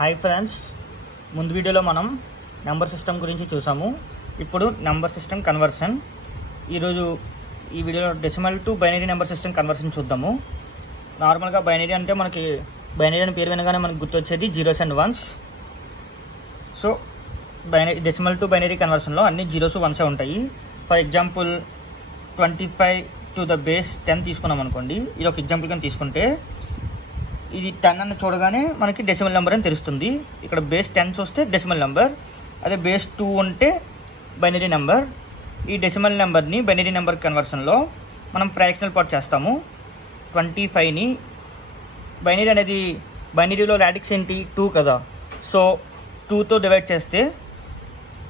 Hi friends, ముందు వీడియోలో మనం నెంబర్ సిస్టమ్ గురించి చూసాము. ఇప్పుడు నెంబర్ సిస్టమ్ కన్వర్షన్. ఈరోజు ఈ వీడియోలో decimal to binary number system conversion చూద్దాము. నార్మల్గా బైనరీ అంటే మనకి బైనరీ అని పేరు వినగానే మనకు గుర్తొచ్చేది zeros and ones. So binary decimal to binary కన్వర్షన్లో అన్ని జీరోస్ వన్సే ఉంటాయి. For example 25 to the base 10 తీసుకున్నాం అనుకోండి. ఇది ఒక ఎగ్జాంపుల్ కానీ తీసుకుంటే ఇది 10 అని చూడగానే మనకి డెసిమల్ నెంబర్ అని తెలుస్తుంది. ఇక్కడ బేస్ 10 చూస్తే డెసిమల్ నెంబర్, అదే బేస్ 2 ఉంటే బైనరీ నెంబర్. ఈ డెసిమల్ నెంబర్ని బైనరీ నెంబర్ కన్వర్షన్లో మనం ఫ్రాక్షనల్ పార్ట్ చేస్తాము. 25ని బైనరీ అనేది బైనరీలో రాడిక్స్ ఏంటి 2 కదా. సో 2తో డివైడ్ చేస్తే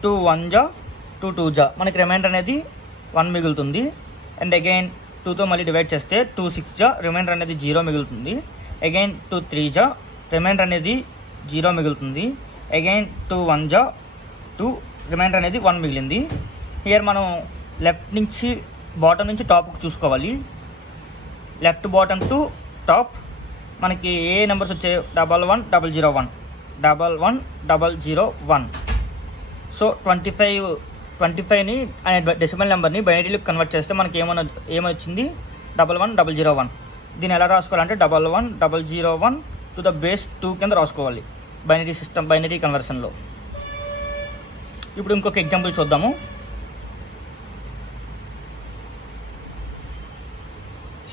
2 1 జా 2 2 జా మనకి రిమైండర్ అనేది 1 మిగులుతుంది. అండ్ అగైన్ 2తో మళ్ళీ డివైడ్ చేస్తే 2 6 జా రిమైండర్ అనేది 0 మిగులుతుంది. అగైన్ 2 3 జా రిమైండర్ అనేది 0 మిగులుతుంది. అగైన్ 2 1 జా 2 రిమైండర్ అనేది 1 మిగిలింది. హియర్ మనం లెఫ్ట్ నుంచి బాటమ్ నుంచి టాప్కి చూసుకోవాలి. లెఫ్ట్ బాటమ్ టు టాప్ మనకి ఏ నెంబర్స్ వచ్చాయి? 11 001 11 001. సో 25ని అనే డెసిమల్ నెంబర్ని బైనరీలోకి కన్వర్ట్ చేస్తే మనకి ఏమొచ్చింది? 11 001. దీన్ని ఎలా రాసుకోవాలంటే 11 001 టు ద బేస్ 2 కింద రాసుకోవాలి బైనరీ సిస్టమ్ బైనరీ కన్వర్షన్లో. ఇప్పుడు ఇంకొక ఎగ్జాంపుల్ చూద్దాము.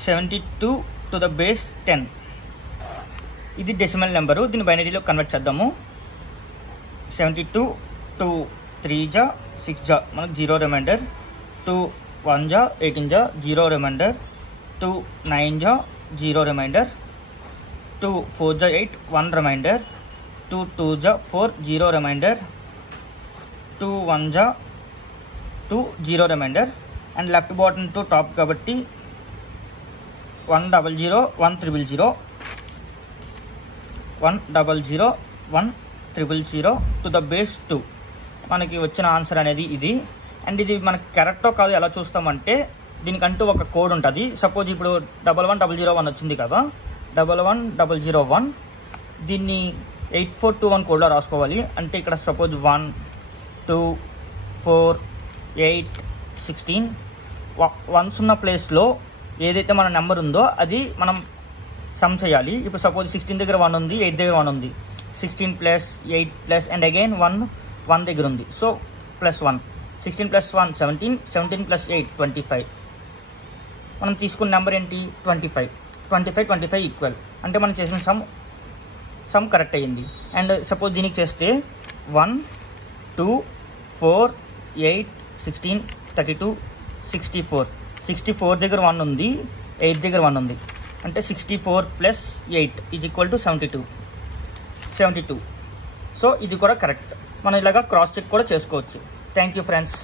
72 టు ద బేస్ 10. ఇది డెసిమల్ నెంబరు, దీన్ని బైనరీలో కన్వర్ట్ చేద్దాము. 72 2 3 జా 6 జా మనకు 0 రిమైండర్. 2 1 జా 18 జా 0 రిమైండర్. 2 9 జా 0 రిమైండర్. 2 4 జా 8 1 రిమైండర్. 2 2 జా 4 0 రిమైండర్. 2 1 జా 2 0 reminder. And left bottom to top కాబట్టి 1 0 0 1 0 0 1 0 0 1 0 టు ద బేస్ 2. మనకి వచ్చిన ఆన్సర్ అనేది ఇది. అండ్ ఇది మనకి కరెక్టో కాదు ఎలా చూస్తామంటే దీనికంటూ ఒక కోడ్ ఉంటుంది. సపోజ్ ఇప్పుడు 11 001 వచ్చింది కదా, 11 001 దీన్ని 8421 కోడ్లో రాసుకోవాలి. అంటే ఇక్కడ సపోజ్ 1 2 4 8 16 వన్స్ ఉన్న ప్లేస్లో ఏదైతే మన నెంబర్ ఉందో అది మనం సమ్ చేయాలి. ఇప్పుడు సపోజ్ 16 దగ్గర 1 ఉంది, 8 దగ్గర 1 ఉంది. 16 ప్లస్ 8 ప్లస్ అండ్ అగైన్ 1 దగ్గర ఉంది. So plus 1 16 plus 1 17 17 plus 8 25. మనం తీసుకున్న నెంబర్ ఏంటి? 25 ఈక్వల్ అంటే మనం చేసిన సమ్ కరెక్ట్ అయ్యింది. అండ్ సపోజ్ దీనికి చేస్తే 1 2 4 8 16 32 64 దగ్గర 1 ఉంది, 8 దగ్గర 1 ఉంది. అంటే 64 plus 8 is equal to 72. So ఇది కూడా కరెక్ట్. మనం ఇలాగా క్రాస్ చెక్ కూడా చేసుకోవచ్చు. Thank you friends.